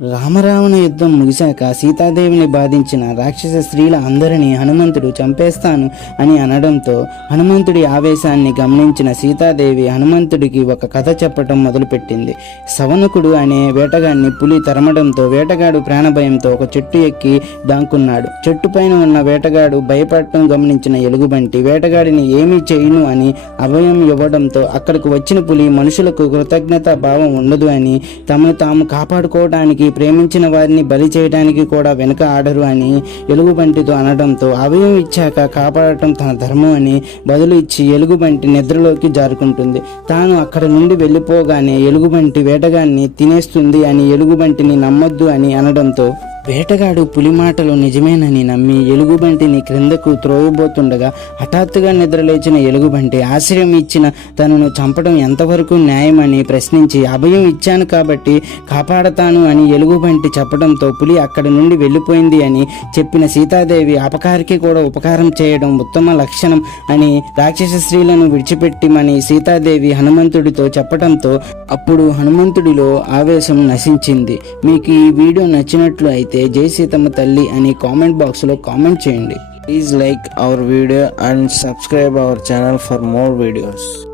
రామరావణ యుద్ధం ముగిశాక సీతాదేవిని బాధించిన రాక్షస స్త్రీల అందరినీ హనుమంతుడు చంపేస్తాను అని అనడంతో హనుమంతుడి ఆవేశాన్ని గమనించిన సీతాదేవి హనుమంతుడికి ఒక కథ చెప్పటం మొదలుపెట్టింది. సవనకుడు అనే వేటగాడిని పులి తరమడంతో వేటగాడు ప్రాణభయంతో ఒక చెట్టు ఎక్కి దాక్కున్నాడు. చెట్టు పైన ఉన్న వేటగాడు భయపడటం గమనించిన ఎలుగుబంటి వేటగాడిని ఏమీ చేయను అని అభయం ఇవ్వడంతో అక్కడికి వచ్చిన పులి మనుషులకు కృతజ్ఞత భావం ఉండదు అని తమను తాము కాపాడుకోవడానికి ప్రేమించిన వారిని బలి చేయడానికి కూడా వెనుక ఆడరు అని ఎలుగుబంటితో అనడంతో అవయం ఇచ్చాక కాపాడటం తన ధర్మం అని బదులు ఇచ్చి ఎలుగుబంటి నిద్రలోకి జారుకుంటుంది. తాను అక్కడ నుండి వెళ్ళిపోగానే ఎలుగుబంటి వేటగాన్ని తినేస్తుంది అని ఎలుగుబంటిని నమ్మొద్దు అని అనడంతో వేటగాడు పులి మాటలు నిజమేనని నమ్మి ఎలుగుబంటిని క్రిందకు త్రోవబోతుండగా హఠాత్తుగా నిద్రలేచిన ఎలుగుబంటి ఆశ్రయం ఇచ్చిన తనను చంపడం ఎంతవరకు న్యాయమని ప్రశ్నించి అభయం ఇచ్చాను కాబట్టి కాపాడతాను అని ఎలుగుబంటి చెప్పడంతో పులి అక్కడి నుండి వెళ్ళిపోయింది అని చెప్పిన సీతాదేవి అపకారికి కూడా ఉపకారం చేయడం ఉత్తమ లక్షణం అని రాక్షస స్త్రీలను విడిచిపెట్టిమని సీతాదేవి హనుమంతుడితో చెప్పడంతో అప్పుడు హనుమంతుడిలో ఆవేశం నశించింది. మీకు ఈ వీడియో నచ్చినట్లు అయితే జై సీతమ్మ తల్లి అని కామెంట్ బాక్స్లో కామెంట్ చేయండి. Please like our video and subscribe our channel for more videos.